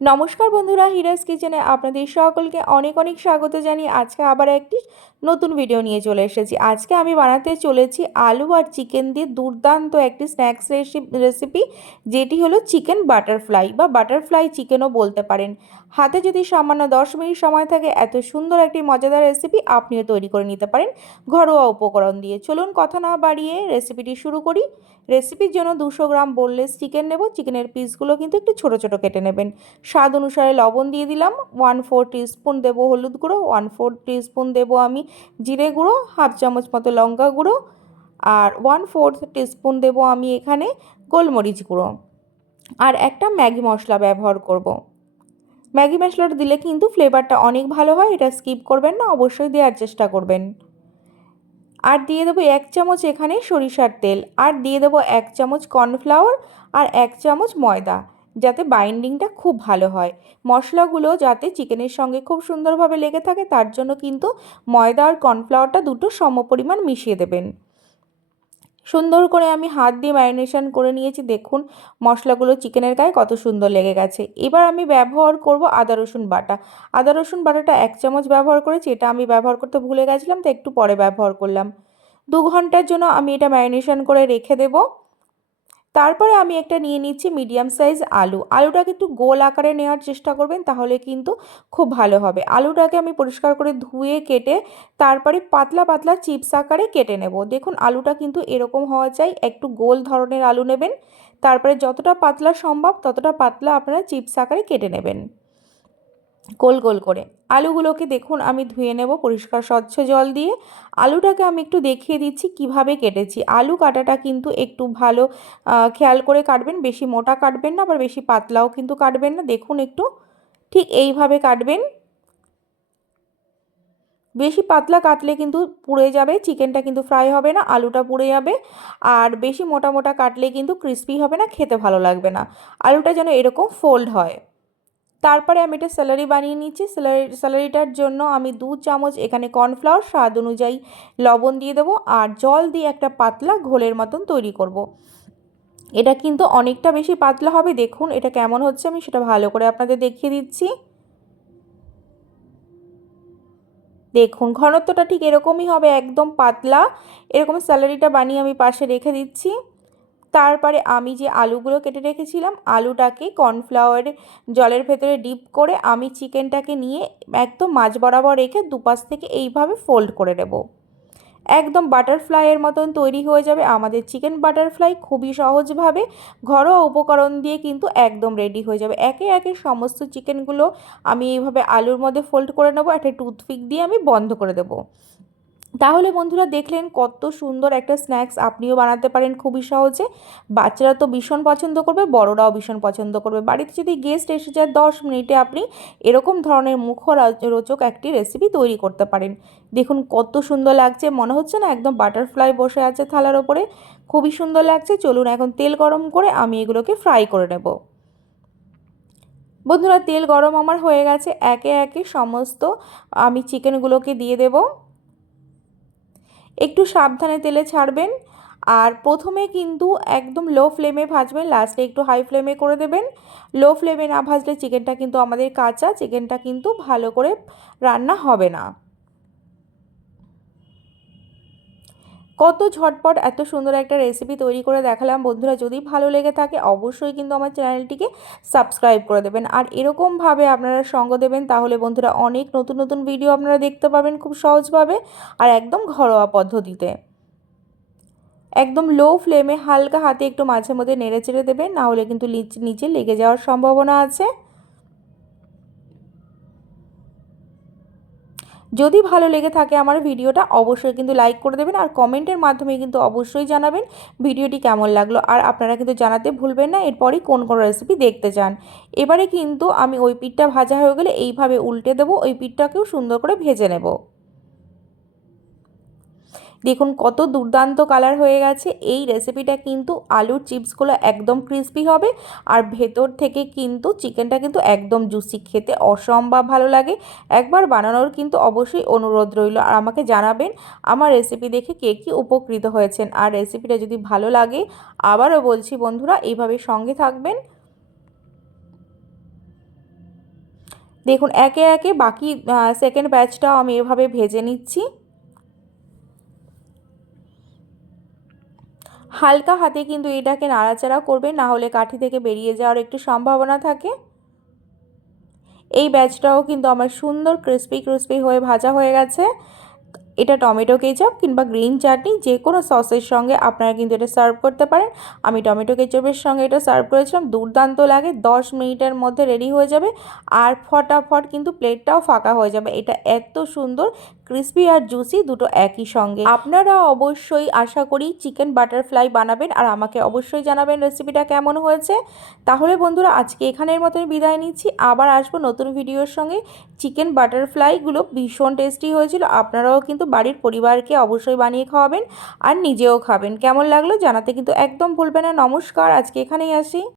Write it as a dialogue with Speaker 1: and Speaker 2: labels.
Speaker 1: নমস্কার বন্ধুরা হিরাজ কিচেনে আপনাদের সকলকে অনেক অনেক স্বাগত জানিয়ে আজকে আবার একটি নতুন ভিডিও নিয়ে চলে এসেছি। আজকে আমি বানাতে চলেছি আলু আর চিকেন দিয়ে দুর্দান্ত একটি স্ন্যাক্স রেসিপি যেটি হলো চিকেন বাটারফ্লাই বা বাটারফ্লাই চিকেনও বলতে পারেন। হাতে যদি সামান্য দশ মিনিট সময় থাকে, এত সুন্দর একটি মজাদার রেসিপি আপনিও তৈরি করে নিতে পারেন। ঘরোয়া উপকরণ দিয়ে। চলুন কথা না বাড়িয়ে রেসিপিটি শুরু করি। রেসিপির জন্য দুশো গ্রাম বোনলেস চিকেন নেব। চিকেনের পিসগুলো কিন্তু একটু ছোট ছোট কেটে নেবেন। স্বাদ অনুসারে লবণ দিয়ে দিলাম। ওয়ান ফোর স্পুন দেবো হলুদ গুঁড়ো ওয়ান ফোর স্পুন দেবো আমি জিরে গুঁড়ো হাফ চামচ মতো লঙ্কা গুঁড়ো আর ওয়ান ফোর্থ স্পুন দেবো আমি এখানে গোলমরিচ গুঁড়ো। আর একটা ম্যাগি মশলা ব্যবহার করব। ম্যাগি মশলাটা দিলে কিন্তু ফ্লেভারটা অনেক ভালো হয়, এটা স্কিপ করবেন না, অবশ্যই দেওয়ার চেষ্টা করবেন। আর দিয়ে দেবো এক চামচ এখানে সরিষার তেল, আর দিয়ে দেবো এক চামচ কর্নফ্লাওয়ার আর এক চামচ ময়দা। যাতে বাইন্ডিংটা খুব ভালো হয়। মশলাগুলো যাতে চিকেনের সঙ্গে খুব সুন্দরভাবে লেগে থাকে, তার জন্য কিন্তু ময়দা আর কর্নফ্লাওয়ারটা দুটো সমপরিমাণ মিশিয়ে দেবেন। সুন্দর করে আমি হাত দিয়ে ম্যারিনেশন করে নিয়েছি, দেখুন মশলাগুলো চিকেনের গায়ে কত সুন্দর লেগে গেছে। এবার আমি ব্যবহার করব আদা, রসুন বাটা। আদা, রসুন বাটাটা এক চামচ ব্যবহার করেছি, এটা আমি ব্যবহার করতে ভুলে গেছিলাম তো একটু পরে ব্যবহার করলাম। দু ঘণ্টার জন্য আমি এটা ম্যারিনেশন করে রেখে দেবো। তারপরে আমি একটা নিয়ে নিচ্ছি মিডিয়াম সাইজ আলু। আলুটাকে একটু গোল আকারে নেওয়ার চেষ্টা করবেন, তাহলে কিন্তু খুব ভালো হবে। আলুটাকে আমি পরিষ্কার করে ধুয়ে কেটে, তারপরে পাতলা পাতলা চিপস আকারে কেটে নেব। দেখুন, আলুটা কিন্তু এরকম হওয়া চাই, একটু গোল ধরনের আলু নেবেন। তারপরে যতটা পাতলা সম্ভব, ততটা পাতলা আপনারা চিপস আকারে কেটে নেবেন। গোল গোল করে। আলুগুলোকে দেখুন, আমি ধুয়ে নেব পরিষ্কার স্বচ্ছ জল দিয়ে। আলুটাকে আমি একটু দেখিয়ে দিচ্ছি কীভাবে কেটেছি। আলু কাটাটা কিন্তু একটু ভালো খেয়াল করে কাটবেন। বেশি মোটা কাটবেন না, আবার বেশি পাতলাও কিন্তু কাটবেন না। দেখুন একটু, ঠিক এইভাবে কাটবেন। বেশি পাতলা কাটলে কিন্তু পুড়ে যাবে, চিকেনটা কিন্তু ফ্রাই হবে না, আলুটা পুড়ে যাবে। আর বেশি মোটা মোটা কাটলে কিন্তু ক্রিস্পি হবে না, খেতে ভালো লাগবে না। আলুটা যেন এরকম ফোল্ড হয়। তারপরে আমি এটা স্যালারি বানিয়ে নিচ্ছি। স্যালারি, স্যালারিটার জন্য আমি দু চামচ এখানে কর্নফ্লাওয়ার স্বাদ অনুযায়ী লবণ দিয়ে দেবো আর জল দিয়ে একটা পাতলা ঘোলের মতন তৈরি করব। এটা কিন্তু অনেকটা বেশি পাতলা হবে। দেখুন এটা কেমন হচ্ছে, আমি সেটা ভালো করে আপনাদের দেখিয়ে দিচ্ছি। দেখুন, ঘনত্বটা ঠিক এরকমই হবে, একদম পাতলা। এরকম স্যালারিটা বানিয়ে আমি পাশে রেখে দিচ্ছি। তারপরে আমি যে আলুগুলো কেটে রেখেছিলাম, আলুটাকে কর্নফ্লাওয়ার জলের ভেতরে ডিপ করে আমি চিকেনটাকে নিয়ে একদম মাছ বরাবর রেখে দুপাশ থেকে এইভাবে ফোল্ড করে নেব। একদম বাটারফ্লাইয়ের মতন তৈরি হয়ে যাবে। আমাদের চিকেন বাটারফ্লাই খুবই সহজভাবে ঘরোয়া উপকরণ দিয়ে কিন্তু একদম রেডি হয়ে যাবে। একে একে সমস্ত চিকেনগুলো আমি এইভাবে আলুর মধ্যে ফোল্ড করে নেব। একটা টুথপিক দিয়ে আমি বন্ধ করে দেবো। তাহলে বন্ধুরা দেখলেন কত সুন্দর একটা স্ন্যাক্স আপনিও বানাতে পারেন খুবই সহজে। বাচ্চারা তো ভীষণ পছন্দ করবে, বড়রাও ভীষণ পছন্দ করবে। বাড়িতে যদি গেস্ট এসে যায়, দশ মিনিটে আপনি এরকম ধরনের মুখরোচক একটি রেসিপি তৈরি করতে পারেন। দেখুন কত সুন্দর লাগছে, মনে হচ্ছে না একদম বাটারফ্লাই বসে আছে থালার ওপরে। খুবই সুন্দর লাগছে, চলুন এখন তেল গরম করে আমি এগুলোকে ফ্রাই করে নেব। বন্ধুরা তেল গরম আমার হয়ে গেছে, একে একে সমস্ত আমি চিকেনগুলোকে দিয়ে দেবো। একটু সাবধানে তেলে ছাড়বেন। আর প্রথমে কিন্তু একদম লো ফ্লেমে ভাজবেন লাস্টে একটু হাই ফ্লেমে করে দেবেন। লো ফ্লেমে না ভাজলে চিকেনটা কিন্তু আমাদের কাঁচা চিকেনটা কিন্তু ভালো করে রান্না হবে না। কত ঝটপট এত সুন্দর একটা রেসিপি তৈরি করে দেখালাম। বন্ধুরা, যদি ভালো লেগে থাকে, অবশ্যই কিন্তু আমার চ্যানেলটিকে সাবস্ক্রাইব করে দেবেন। আর এরকমভাবে আপনারা সঙ্গ দেবেন, তাহলে বন্ধুরা অনেক নতুন নতুন ভিডিও আপনারা দেখতে পাবেন খুব সহজভাবে আর একদম ঘরোয়া পদ্ধতিতে। একদম লো ফ্লেমে হালকা হাতে একটু মাঝে মধ্যে নেড়ে চেড়ে দেবেন নাহলে কিন্তু নিচে লেগে যাওয়ার সম্ভাবনা আছে। যদি ভালো লেগে থাকে আমার ভিডিওটা, অবশ্যই কিন্তু লাইক করে দেবেন আর কমেন্টের মাধ্যমে কিন্তু অবশ্যই জানাবেন ভিডিওটি কেমন লাগল। আর আপনারা কিন্তু জানাতে ভুলবেন না, এরপরই কোন কোন রেসিপি দেখতে চান। এবারে কিন্তু আমি ওই পিঠটা ভাজা হয়ে গেলে এইভাবে উল্টে দেবো, ওই পিঠটাকেও সুন্দর করে ভেজে নেব। দেখুন কত দুর্দান্ত কালার হয়ে গেছে। এই রেসিপিটা কিন্তু আলুর চিপসগুলো একদম ক্রিস্পি হবে। আর ভেতর থেকে কিন্তু চিকেনটা কিন্তু একদম জুসি খেতে অসম্ভব ভালো লাগে। একবার বানানোর কিন্তু অবশ্যই অনুরোধ রইল। আর আমাকে জানাবেন, আমার রেসিপি দেখে কে কী উপকৃত হয়েছেন। আর রেসিপিটা যদি ভালো লাগে, আবারও বলছি বন্ধুরা, এইভাবে সঙ্গে থাকবেন। দেখুন, একে একে বাকি সেকেন্ড ব্যাচটাও আমি এভাবে ভেজে নিচ্ছি। হালকা হাতে কিন্তু এটাকে নাড়াচাড়া করবে, না হলে কাঠি থেকে বেরিয়ে যাওয়ার একটু সম্ভাবনা থাকে। এই ব্যাচটাও কিন্তু আমার সুন্দর ক্রিস্পি ক্রিস্পি হয়ে ভাজা হয়ে গেছে। এটা টমেটো কেচাপ কিংবা গ্রিন চাটনি, যে কোনো সসের সঙ্গে আপনারা কিন্তু এটা সার্ভ করতে পারেন। আমি টমেটো কেচাপের সঙ্গে এটা সার্ভ করেছিলাম, দুর্দান্ত লাগে, দশ মিনিটের মধ্যে রেডি হয়ে যাবে। আর ফটাফট কিন্তু প্লেটটাও ফাঁকা হয়ে যাবে। এটা এত সুন্দর ক্রিসপি আর জুসি দুটো একই সঙ্গে। আপনারা অবশ্যই আশা করি চিকেন বাটারফ্লাই বানাবেন আর আমাকে অবশ্যই জানাবেন রেসিপিটা কেমন হয়েছে। তাহলে বন্ধুরা, আজকে এখানের মতন বিদায় নিচ্ছি। আবার আসব নতুন ভিডিওর সঙ্গে। চিকেন বাটারফ্লাইগুলো ভীষণ টেস্টি হয়েছিল। আপনারাও কিন্তু বাড়ির পরিবারকে অবশ্যই বানিয়ে খাওয়াবেন আর নিজেও খাবেন। কেমন লাগল জানাতে কিন্তু একদম ভুলবে না। নমস্কার, আজকে এখানেই আসি।